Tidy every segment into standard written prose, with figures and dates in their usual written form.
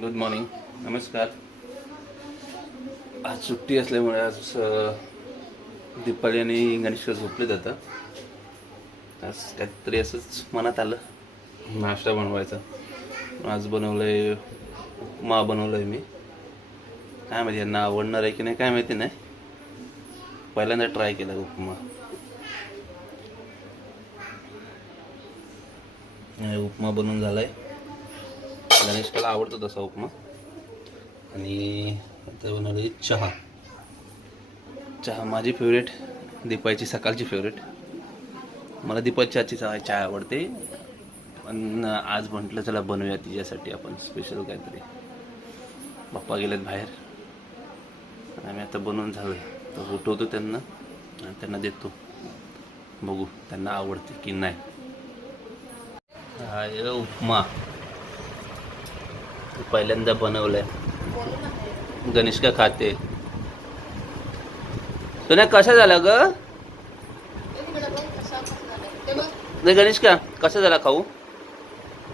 Good morning, नमस्कार. आज सुट्टी असल्यामुळे आज दीपाली आणि गणेश झोपलेत. आता आज काहीतरी असंच मनात आलं नाश्ता बनवायचा. आज बनवलंय उपमा बनवलाय मी. काय माहिती यांना आवडणार आहे की नाही काय माहिती नाही. पहिल्यांदा ट्राय केला उपमा. उपमा बनवून झालाय. गणेशला आवडतो तसा उपमा. आणि आता बनवली चहा. चहा माझी फेवरेट, दीपाची सकाळची फेवरेट. मला दीपाची चहा आवडते. पण आज म्हटलं चला बनवूया तिच्यासाठी आपण स्पेशल काहीतरी. पप्पा गेलेत बाहेर. आम्ही आता बनवून झालं तर उठवतो त्यांना आणि त्यांना देतो. बघू त्यांना आवडते की नाही. हा उपमा पहिल्यांदा बनवलंय. गणेश का खाते. तुला कसा झाला ग? नाही गणेश का कसा झाला खाऊ?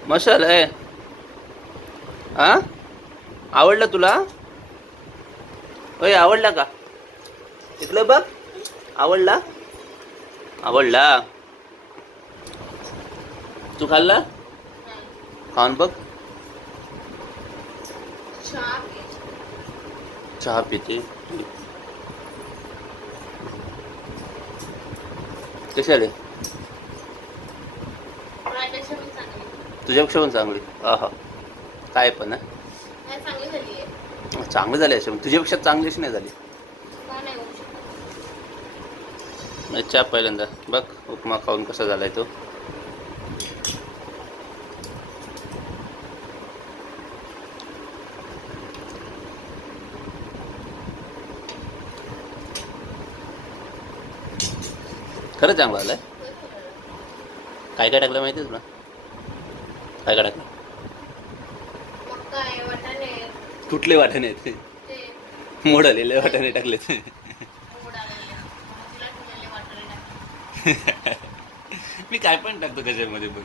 मसाला आहे. हा आवडला तुला? होय आवडला का? इकडं बघ. आवडला? आवडला. तू खाल्ला? खाऊन बघ. चहा पिते. कशी आले? तुझ्यापेक्षा पण चांगली. हा काय पण चांगली झाली अशी. तुझ्यापेक्षा चांगली अशी नाही झाली. चहा पहिल्यांदा बघ उपमा खाऊन कसा झालाय तो. खरंच चांगला झालाय. काय काय टाकलं माहिती तुला? काय काय टाकलं? कुठले वाटाणे आहेत ते? मोड आलेले वाटाणे टाकले. मी काय पण टाकतो त्याच्यामध्ये. पण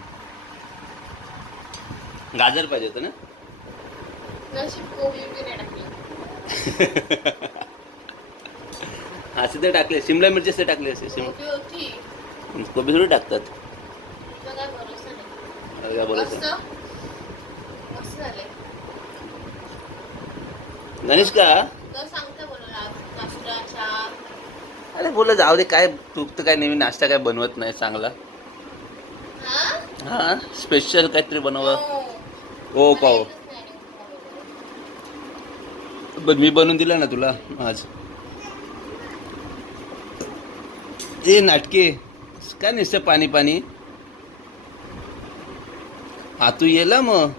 गाजर पाहिजे होतं ना. असे तर टाकले. शिमला मिरची असे टाकले. असे कोबी थोडी टाकतात. काय बोलायचं गणेश का? अरे बोला जाऊ दे. काय तू तर काय नवीन नाश्ता काय बनवत नाही चांगला. हा स्पेशल काहीतरी बनव. हो का हो. पण मी बनवून दिला ना तुला आज. ते नाटके काय नुसतं पाणी पाणी. हा तू येला मग.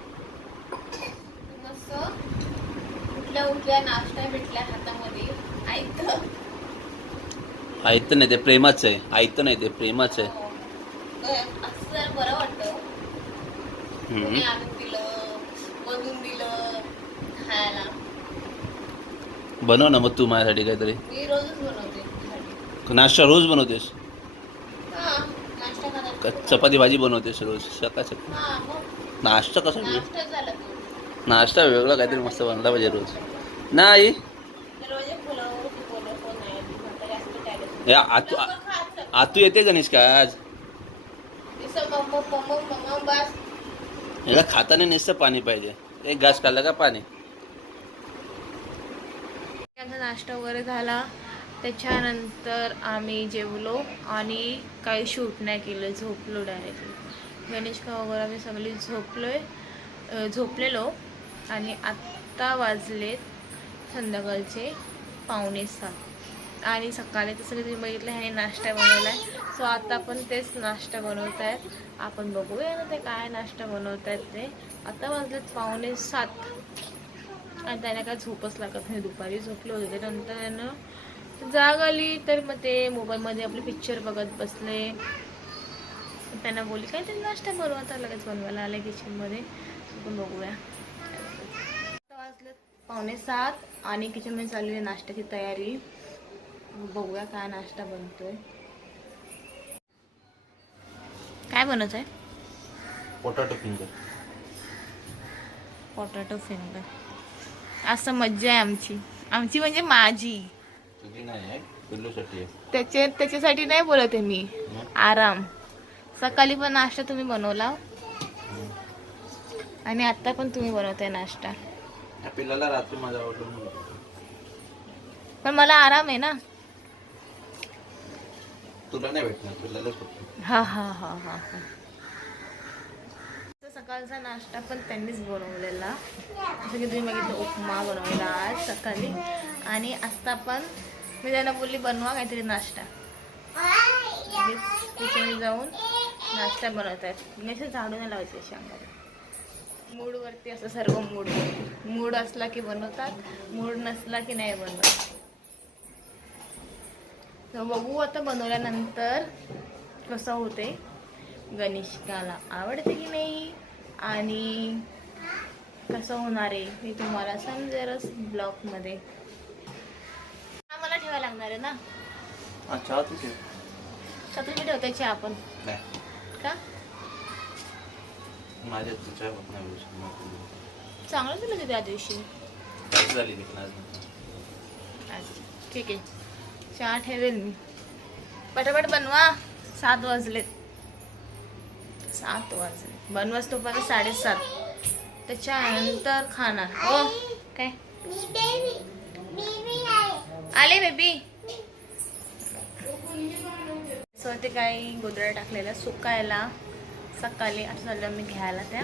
नाश्ता भेटल्या हातामध्ये. आयत नाही ते प्रेमाच आहे. आयत नाही ते प्रेमाच आहे. असं जरा बरं वाटतं. कोणी आणून दिलं, बनवून दिलं खायला. बनव ना मग तू माझ्यासाठी काहीतरी. मी रोजच बनवते. नाश्ता रोज बनवतेस? नाश्ता खातात. चपाती भाजी बनवतेस रोज सकाळ. नाश्ता कसा? नाश्ता वेगळा काहीतरी मस्त बनला पाहिजे रोज. नाही आतू येते गणेश का आज? याला खाताना नुसतं पाणी पाहिजे. एक घास खाल्ला का पाणी. नाश्ता वगैरे झाला. त्याच्यानंतर आम्ही जेवलो आणि काही शूट नाही केलं. झोपलो डायरेक्टली. गणेश का वगैरे आम्ही सगळे झोपलेलो. आणि आत्ता वाजलेत संध्याकाळचे 5:45. आणि सकाळी तसं तुम्ही बघितलं ह्याने नाश्ता बनवला आहे. सो आता पण तेच नाश्ता बनवत आहेत. आपण बघूया ना ते काय नाश्ता बनवत आहेत ते. आता वाजलेत 5:45. आणि त्याने काय झोपच लागत नाही. दुपारी झोपले होते. नंतर त्यानं जाग आली तर मग ते मोबाईलमध्ये आपले पिक्चर बघत बसले. त्यांना बोलली काय ते नाश्ता बनव. आता लगेच बनवायला आलं किचनमध्ये. आपण बघूया. वाजलेत 5:45 आणि किचनमध्ये चालली आहे नाश्त्याची तयारी. बघूया काय नाश्ता बनतोय. काय बनवत आहे? Potato finger. Potato finger. असं मज्जा आहे आमची. आमची म्हणजे माझी. तुझी नाही आहे, पिल्लूसाठी आहे. त्याच्यासाठी नाही बोलत आहे मी. मग? आराम. सकाळी पण नाश्ता तुम्ही बनवला हम्म. आणि आता पण तुम्ही बनवताय नाश्ता. त्या पिल्लाला रात्री माझ्या आवडलं. पण मला आराम आहे ना. तुला नाही भेटणार, पिल्लालाच फक्त. हा हा हा हा हा. सकाळचा नाश्ता पण त्यांनीच बनवलेला. जसं की तुम्ही बघितलं, उपमा बनवला आज सकाळी. आणि आत्ता पण मी त्यांना बोलली बनवा काहीतरी नाश्ता. किचन जाऊन नाश्ता बनवत आहेत. मी असं झाडू नाही लावायचे शांगाला. मूडवरती असं सर्व मूड असला की बनवतात, मूड नसला की नाही बनवत. तर बघू आता बनवल्यानंतर कसं होते, गणेशकाला आवडते की नाही आणि कसं होणार आहे मी तुम्हाला समजेलच ब्लॉगमध्ये. मला ठेवायला लागणार आहे ना. अच्छा तुझे छत्री ठेवतायची आपण नाही, का? माझ्या तुझ्या होत नाही. चांगलं दिलं ते त्या दिवशी. झाली मी आज. अच्छा ठीक आहे, चहा ठेवेल मी. पटापट बनवा, 7 वाजलेत. 7 वाजले बनवाच तोपर्यंत 7:30. त्याच्यानंतर खाणार. हो काय आले बेबी. सो ते काही गोधड्या टाकलेल्या सुकायला सकाळी. असं झालं मी घ्यायला त्या.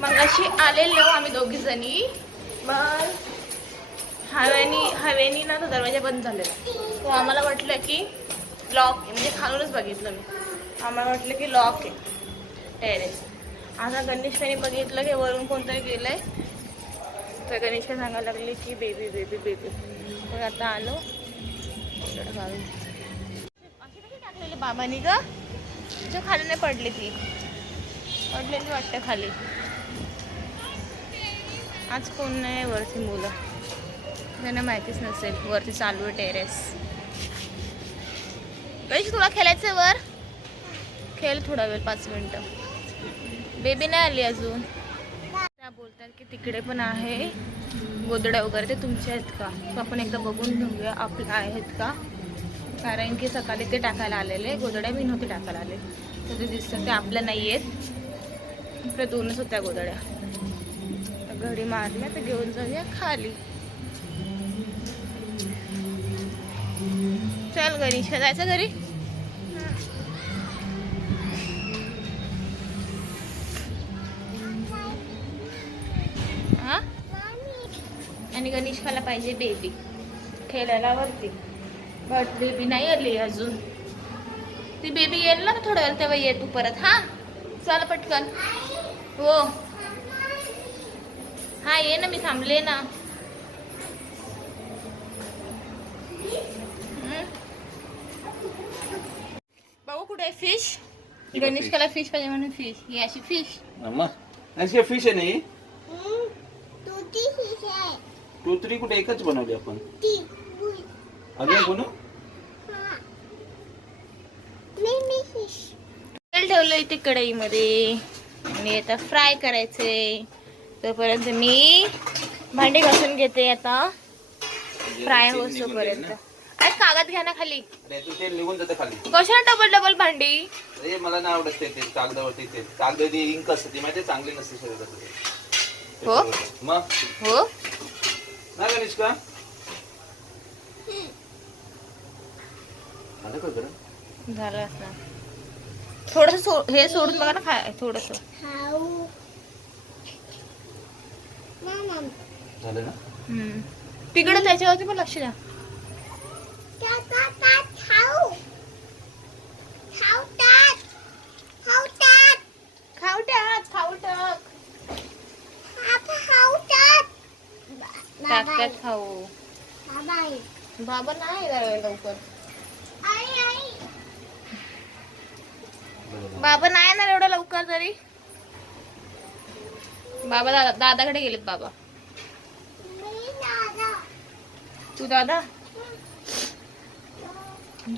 मग अशी आलेलो आम्ही दोघी जणी. मग हवेनी ना तो दरवाजा बंद झालेला. तो आम्हाला वाटलं की लॉक आहे, म्हणजे खालूनच बघितलं मी. आम्हाला वाटलं की लॉक आहे टेरेस. आता गणेशने बघितलं की वरून कोणतरी गेलंय. तर गणेशला सांगायला लागले की बेबी बेबी बेबी. मग आता आलो घालून. अशी कशी टाकलेली बाबांनी ग? तुझ्या खाली नाही पडली, ती पडलेली वाटतं खाली. आज कोण नाही वरती, मुलं त्यांना माहितीच नसेल वरती चालू आहे टेरेस. गणेश तुला खेळायचं वर? खेळ थोडा वेळ, 5 मिनिटं. बेबी नाही आली अजून. त्या बोलतात की तिकडे पण आहे गोदड्या वगैरे, ते तुमचे आहेत का? तर आपण एकदा बघून घेऊया आपल्या आहेत का. कारण की सकाळी ते टाकायला आलेले गोदड्या, मी नव्हते टाकायला आले. तर ते दिसतं ते आपल्या नाही आहेत. इकडे 2च होत्या गोदड्या. तर घडी मारल्या तर घेऊन जाऊया खाली. चल गणेश, जायचं घरी. हा, आणि गणेश खाला पाहिजे बेबी खेळायला वरती. बट बेबी नाही आली अजून. ती बेबी येईल ना थोड्या वेळ, तेव्हा ये तू परत. हा चल पटकन. हो हा ये ना, मी थांबले ना. बघू कुठे फिश. गणेशला फिश पाहिजे म्हणून फिश. ही अशी फिश. अशी फिश आहे नाही, तू कुठे एकच बनवली आपण. अजून बनव. तेल ठेवलंय ते कढईमध्ये आणि आता फ्राय करायचे. तोपर्यंत मी भांडे घासून घेते. आता फ्राय होईपर्यंत. अरे कागद घ्या ना खाली. तेल निघून जाते खाली. कशाला डबल भांडी? अरे मला नाही आवडत ते कागदावरती. ते कागद इंक असते ती माहिती, चांगली नसते शरीरासाठी. हो मग हो ना गणेश का आलं का गरम झालं असं. थोडस हे सोडून बघा ना, खाय थोडस. झालं ना. तिकडे त्याच्यावरती पण लक्ष द्या. टाकतात खाऊ. बाबा नाही लवकर. बाबा नाही ना एवढं लवकर तरी. बाबा दादाकडे गेलेत बाबा. तू दादा,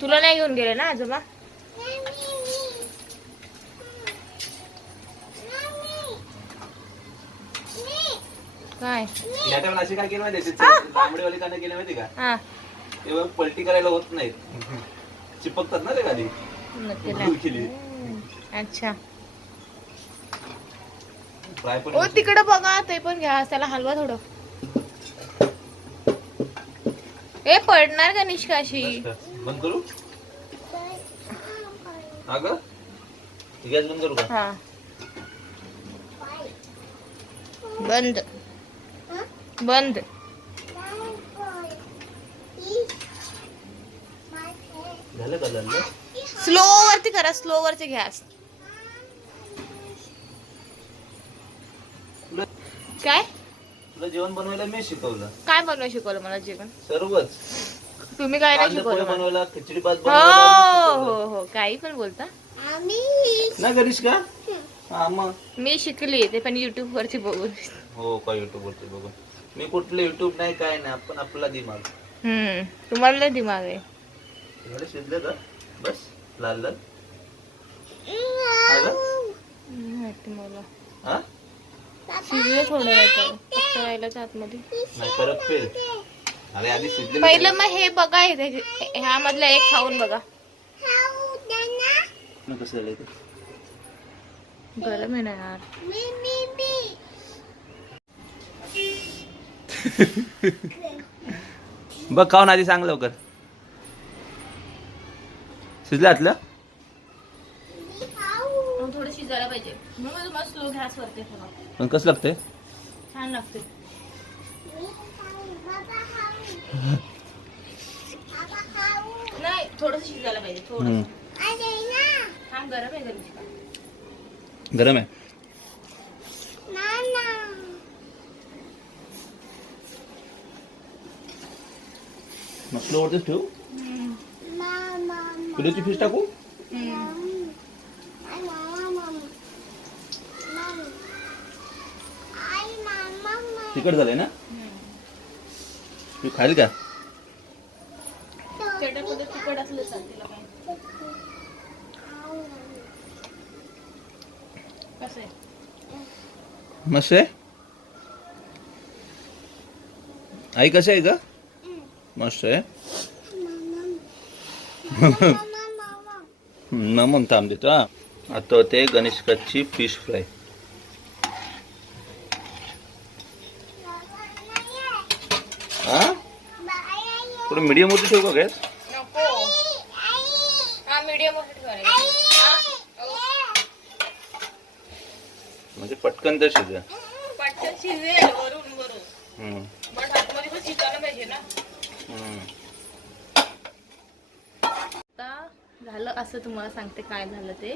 तुला नाही घेऊन गेले ना आजोबा? काय या टाइमला अशी काय केलं माहिती लांबडेवाली कांदा केले माहिती का हा तेव्हा पलटी करायला होत नाहीत चिपकतात ना ते खाली नक्की केली अच्छा फ्राय पण ओ तिकडे बघा ते पण घ्या त्याला हलवा थोडं ए पडणार का निष्काशी बंद करू हा का गॅस बंद करू का हा बंद बंद झालं का झालं स्लो वरती करा स्लो वरती गॅस काय तुला जेवण बनवायला मी शिकवलं काय बनवायला शिकवलं मला जेवण सर्वच तुम्ही काय नाही कांदा पोहे शिकवलं मला? बनवायला खिचडी भात हो बनवायला हो हो काही पण बोलता ना गणेश का हा मग मी शिकली ते पण युट्यूब वरती बघून हो का युट्यूब वरती बघून मी कुठलं युट्यूब नाही काय नाही आपण आपला दिमाग तुम्हाला लय दिमाग आहे एवढे शिजले का बस लाल लाल आहे का? माहिती मला हा शिजले थोडं फक्त राहिलं आतमध्ये नाही परत पेल अरे आधी शिजले पहिलं मग हे बघा ह्या मधलं एक खाऊन बघा कसं झालं ते गरम आहे ना यार बघ खाऊन आधी सांग लवकर शिजलं आतलं थोडं शिजायला पाहिजे म्हणून तुम्हाला स्लो गॅस वरती ठेवा पण कसं लागतंय छान लागते नाही थोडस शिजायला पाहिजे थोडं छान गरम आहे गरम गरम आहे मग स्लो वरतीच ठेवू किलोची फिश टाकू तिखट झालंय ना तू खाईल का चटकमध्ये तिखट असलं चालते कसं आहे मस्त आहे आई कसं आहे का मस्त आहे मग थांब देतो हा आता ते गणेश कच्ची फिश फ्राय हा थोडं मीडियम वरती ठेवू का गॅस नको हा मीडियम मध्ये ठेवायला म्हणजे पटकन तर शिजा पटकन शिजेल वरून वरून बट आतमध्ये पण शिजायला पाहिजे ना आता झालं असं तुम्हाला सांगते काय झालं ते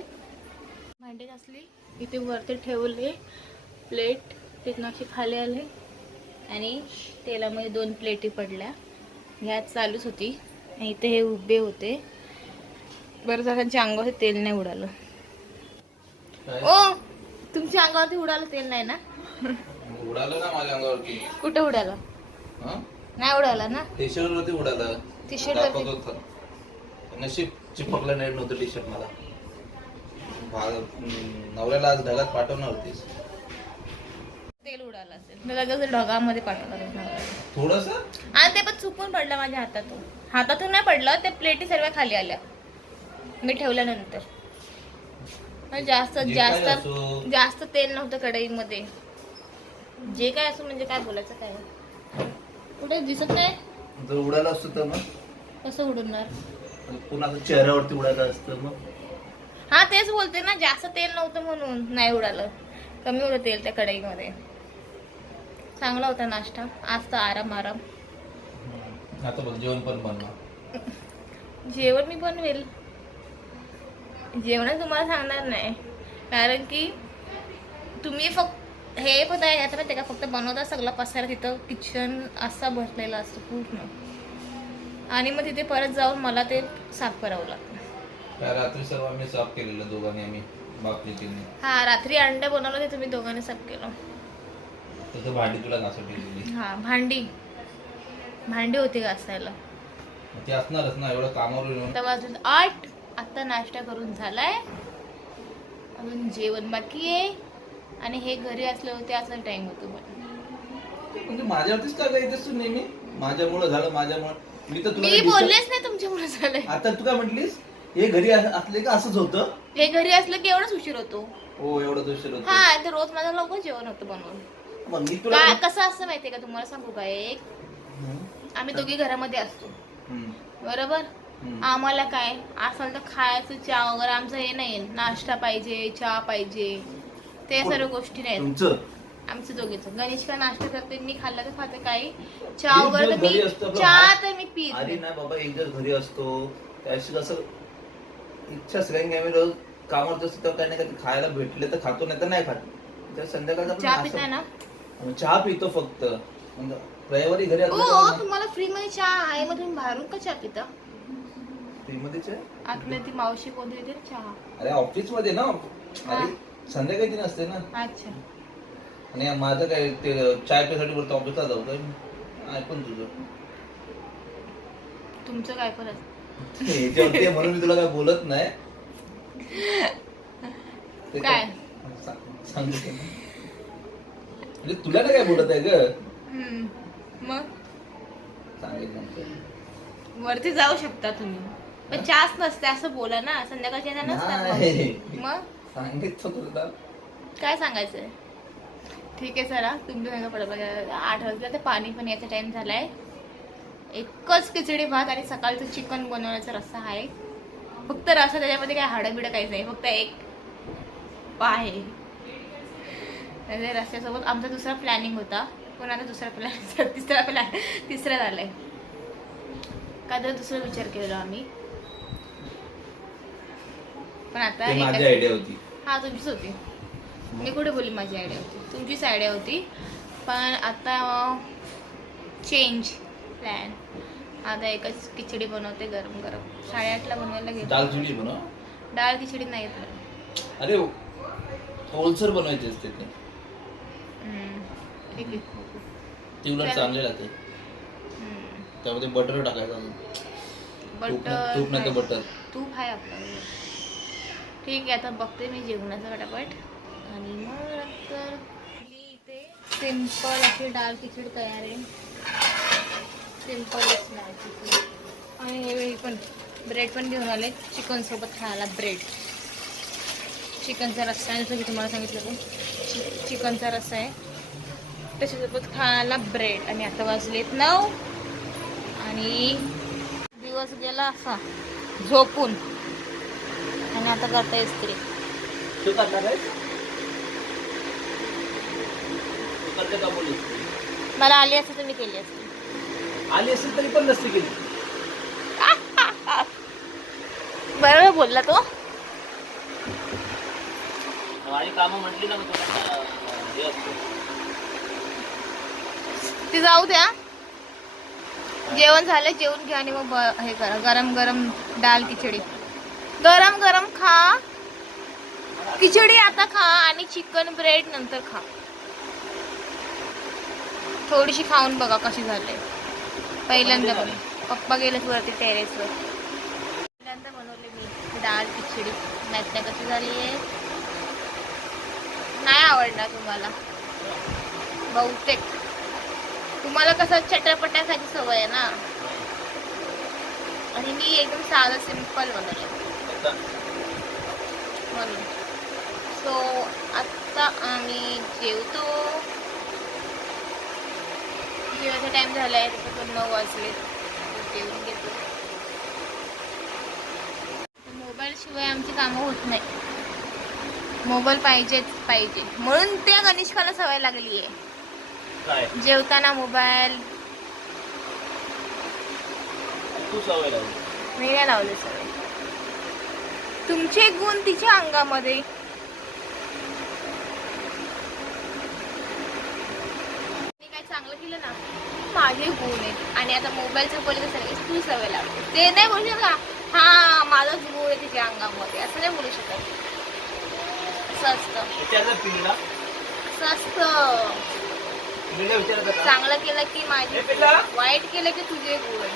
भांडी घासली इथे वरती ठेवले प्लेट तिथून अशी खाली आले आणि तेलामध्ये 2 प्लेटी पडल्या गॅस चालूच होती आणि इथे हे उभे होते बरं जणांच्या अंगावर तेल नाही उडालं ओ तुमच्या अंगावरती उडालं तेल नाही ना उडालं ना माझ्या अंगावरती कुठे उडालं नाही उडालं ना टी शर्ट वरती उडालं टी शर्ट दाखवत वरती होतं नशीब चिपकलं नाही नव्हतं टी शर्ट मला नवऱ्याला आज ढगात पाठवणार होतीस तेल उडालं असेल मी लगेच ढगामध्ये पाठवलं थोडस आणि ते पण चुकून पडलं माझ्या हातातून नाही पडलं ते प्लेटी सर्व खाली आल्या मी ठेवल्यानंतर जास्त जास्त जास्त तेल नव्हतं कढईमध्ये जे काय असं म्हणजे काय बोलायचं काय कुठे दिसत नाही जर उडालं असतं तर मग कसं उडणार पुन्हा चेहऱ्यावरती उडालं असतं मग हा तेच बोलते ना जास्त तेल नव्हतं म्हणून नाही उडालं कमी होतं तेल त्या कढईमध्ये चांगला होता नाश्ता आज तर आराम आता बघ जेवण पण बनवा जेवण मी बनवेल जेवण तुम्हाला सांगणार नाही कारण की तुम्ही फक्त हे पण आहे याचं माहिती का फक्त बनवता सगळा पसारा तिथं किचन असा बसलेला असतो पूर्ण आणि मग तिथे परत जाऊन मला ते साफ करावं लागतं रात्री सर्व आम्ही साफ केलेलं दोघांनी आम्ही बापली केली हा रात्री अंडे बनवलं ते तुम्ही दोघांनी साफ केलं तसं भांडी तुला घासाठी दिली हा भांडी होती घासायला ते असणारच ना एवढं कामावर येऊन आता वाजून 8 आता नाश्ता करून झालाय अजून जेवण बाकी आहे आणि हे घरी असले होते असं टाइम होतो म्हणजे माझ्यावरतीच का काय येतेस तू नेहमी? माझ्यामुळं झालं, माझ्यामुळं. मी तर तुला मी काही disturb- बोललेच नाही तुमच्यामुळे झालंय. आता तू काय म्हटलीस? हे घरी असले का असंच होतं? हे घरी असलं की एवढाच उशीर होतो. हो, एवढं उशीर होतं. हा तर रोज माझं लवकर जेवण होतं बनवून. मग मी तुला काय कसं असतं माहितीये का तुम्हाला सांगू का एक, आम्ही दोघी घरामध्ये असतो हम्म, बरोबर. हम्म. आम्हाला काय असलं तर खायचं, चहा वगैरे आमचं हे नाही, नाश्ता पाहिजे, चहा पाहिजे, ते सर्व गोष्टी नाही. तुमचं आमचं दोघीचं. गणेश का नाश्ता करते, मी खाल्ला तर खाते, काही चहा एक वगैरे तर दिवस मी घरी असतो आपलं चहा तर मी पीत अरे नाही. नाही बाबा, एक दिवस घरी असतो त्याशी कसं इच्छा असते की आम्ही रोज कामावर असतो तेव्हा काही ना काही खायला भेटले तर खातो, नाही तर नाही खात. तर संध्याकाळचा आपण चहा पिताय ना? असं- चहा पितो फक्त. मग रविवारी घरी असलं हो तर तुम्हाला फ्री मध्ये चहा आहे, मग तुम्ही बाहेरून का चहा पिता? फ्रीमध्येच आहे. आतल्या ती मावशी कोण देते ना चहा. अरे ऑफिस मध्ये ना, अरे संध्याकाळी ती नसते ना. अच्छा. आणि माझं काय ते चाय पिण्यासाठी बोलतो ऑफिसला जाऊ काय, ऐकून तुझं तुमचं काय पण असतं. याच्यावरती आहे म्हणून मी तुला काय बोलत नाही. ते काय? सांगते म्हणजे तुला नाही काय बोलत आहे ग. मग सांगेल नंतर. वरती जाऊ शकता तुम्ही, पण चहाच नसते असं बोला ना. संध्याकाळच्या चहा नसतात नाही. मग सांगितलं तुला. काय सांगायचंय. ठीक आहे चला, तुमच्या सांगा पडत 8 वाजला तर पाणी पण याचा टाइम झालाय. एकच खिचडी भात आणि सकाळचं चिकन बनवण्याचा रस्सा आहे. फक्त रस्सा, त्याच्यामध्ये काय हाडं बिडं काहीच नाही, फक्त एक आहे. त्या रस्त्यासोबत आमचा दुसरा प्लॅनिंग होता, पण आता दुसरा प्लॅन तिसरा झालाय. का तर दुसरा विचार केला आम्ही, पण आता ते माझी एकच- आयडिया होती. हा तुमचीच होती. मी कुठे बोलली माझी आयडिया होती, तुमचीच आयडिया होती. पण आता चेंज प्लॅन. आता एकच खिचडी बनवते गरम गरम. 8:30ला बनवायला घेतो. दाल खिचडी बनव. डाळ खिचडी नाही येत मला. अरे ओलसर बनवायचे असते ते, ठीक आहे. ती उलट चांगले राहते. त्यामध्ये बटर टाकायचं अजून. तूप नाही तर बटर. तूप आहे आपल्याकडे. ठीक आहे, आता बघते मी जेवणाचं फटाफट आणि मग नंतर इथे सिंपल अशी डाळ खिचडी तयार आहे. सिंपलच डाळ खिचडी. आणि हे पण ब्रेड पण घेऊन आले चिकन सोबत खायला. ब्रेड, चिकनचा रस्सा आहे, जसं की तुम्हाला सांगितलं तर चिकनचा रस्सा आहे, त्याच्यासोबत खायला ब्रेड. आणि आता वाजलेत 9 आणि दिवस गेला असा झोपून. आणि आता करता इस्त्री. तू करणार आहेस? तू करते का बोलीस? मला आली असते तर मी केली असते. आली असेल तरी पण नसते केली. बरोबर बोलला तो. माझी कामं म्हटली ना मग तुला हे असतं. ती जाऊ द्या, जेवण झालं, जेवून घ्या आणि मग हे करा गरम गरम डाळ खिचडी. गरम गरम खा खिचडी, आता खा आणि चिकन ब्रेड नंतर खा. थोडीशी खाऊन बघा कशी झाली. पहिल्यांदा बनव. पप्पा गेलेच वरती टेरेसवर. पहिल्यांदा बनवले मी डाळ खिचडी. माहित नाही कशी झाली आहे. नाही आवडणार तुम्हाला बहुतेक. तुम्हाला कसं चटपटा खायची सवय आहे ना, आणि मी एकदम साधं सिंपल बनवलं म्हणून. सो आत्ता आम्ही जेवतो. जेवायचा टाइम झालाय, तसं 9 वाजले. जेवून घेतो. मोबाईल शिवाय आमची कामं होत नाही. मोबाईल पाहिजेच पाहिजे, म्हणून त्या गणेशकाला सवय लागली आहे. काय जेवताना मोबाईल. तू सवय लावली. मी नाही लावले सवय. तुमचे गुण तिच्या अंगामध्ये. मी काय चांगलं केलं ना, माझे गुण आहेत. आणि आता मोबाईलचं बोलले तर सगळे तू सवय लावते. ते नाही बोलू शकत हा माझाच गुण आहे तिच्या अंगामध्ये, असं नाही बोलू शकत. असं असतं. पिल्ला असं असतं. चांगलं केलं की माझे, वाईट केलं की तुझे गुण.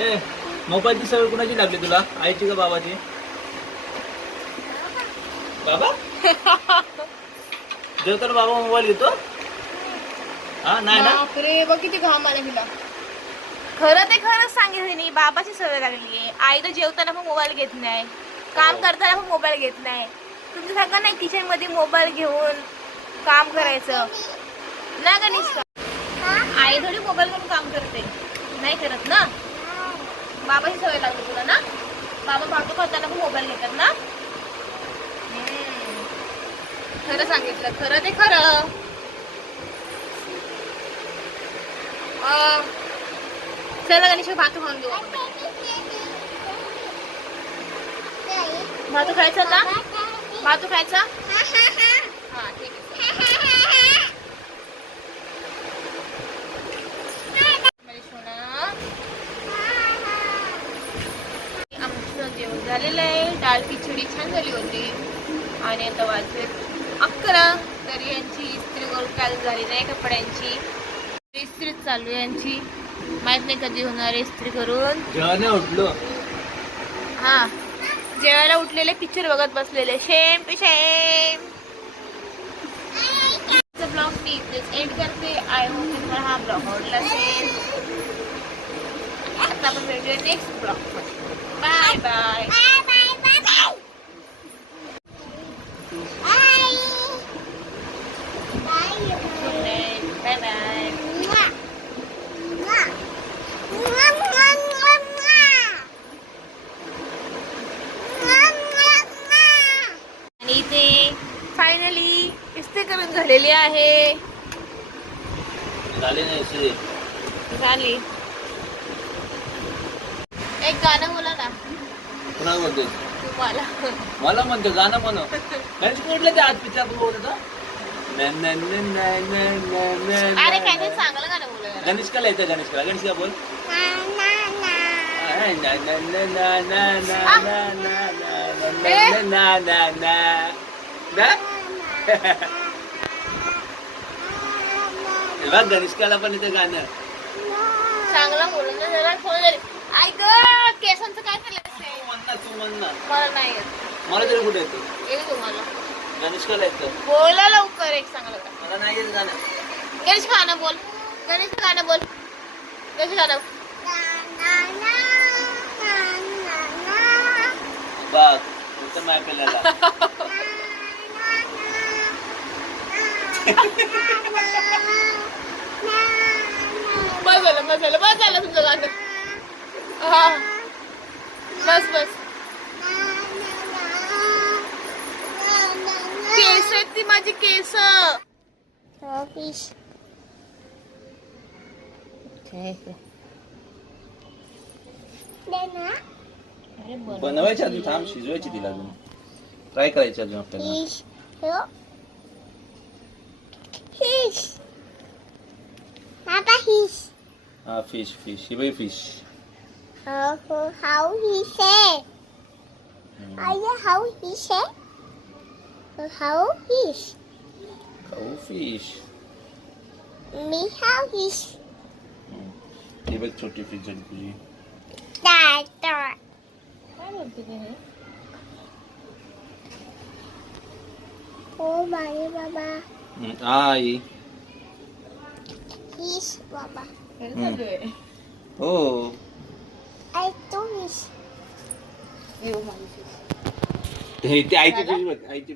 ए मोबाईलची सवय कुणाची लागली तुला, आईची का बाबाची? बाबा जेवताना बाबा मोबाईल घेतो? हा नाही ना. बापरे बघ किती घाम आला तिला. खरं ते खरंच सांगितलं नाही, बाबाची सवय लागली आहे. आई तर जेवताना पण मोबाईल घेत नाही, काम करताना पण मोबाईल घेत नाही. तुमचं सांगा नाही किचन मध्ये मोबाईल घेऊन काम करायचं ना गणेश? आई थोडी मोबाईल घेऊन काम करते, नाही करत ना. बाबाची सवय लागली तुला ना. बाबा भातो खाताना पण मोबाईल घेतात ना. खरं सांगितलं, खरं ते खरं. चला गणेश भात खाऊन घेऊ. भात खायचा का? भात खायचा? हा ठीक आहे. आमचं जेवण झालेलं आहे. डाळ खिचडी छान झाली होती. आणि आता वाजले 11. तरी यांची इस्त्री करून काल झाली नाही कपड्यांची. इस्त्री चालू आहे यांची. माहित नाही कधी होणार इस्त्री करून. जेवण उठलो. हा जेवायला उठलेले, पिक्चर बघत बसलेले. शेम पे शेम. ब्लॉग मी इथेच एंड करते. आय होप तुम्हाला हा ब्लॉग आवडला असेल. आता आपण भेटूया नेक्स्ट ब्लॉग मध्ये. Bye bye. Bye bye. आणि इथे फायनली इस्त्री करून झालेली आहे. झाले नाही श्री. झाली. एक गाणं बोला ना. कुणाला म्हणतो? तुम्हाला. मला म्हणतो गाणं म्हणव. गणेश कुठलं ते आज पिक्चर बोलत होता? अरे काय ते चांगलं गाणं बोला. गणेश का येतं? गणेश का बोल. बघ गणेशकाला पण येतं गाणं. चांगलं बोलून जरा फोन झाली. ऐक केसांचं काय केलं? तू म्हण ना. मला नाही येत. मला तरी कुठे येतं? येईल तुम्हाला. गणेशकाला येतं. बोला लवकर एक चांगलं गाणं. मला नाही येत गाणं. गणेश गाणं बोल. गणेश गाणं बोल. गणेश गाणं. बघ इथं माय पेल्याला. बस झालं तुमचं गाणं. हा बस बस. केस आहेत ती माझी केस. बनवायची अजून, थांब शिजवायची तिला अजून. ट्राय करायची अजून आपल्याला. हा फिश फिश ही बाई fish. How he say? How he say? How fish? खाऊ फिश. Me how fish? ही बघ छोटी फिश झाली तुझी. Dad. काय बोलते ते हे? Oh my baba. I. Fish baba. हे चालू आहे. हो. I do fish. हे बघ माझी fish. ते आईची फिश बघ आईची.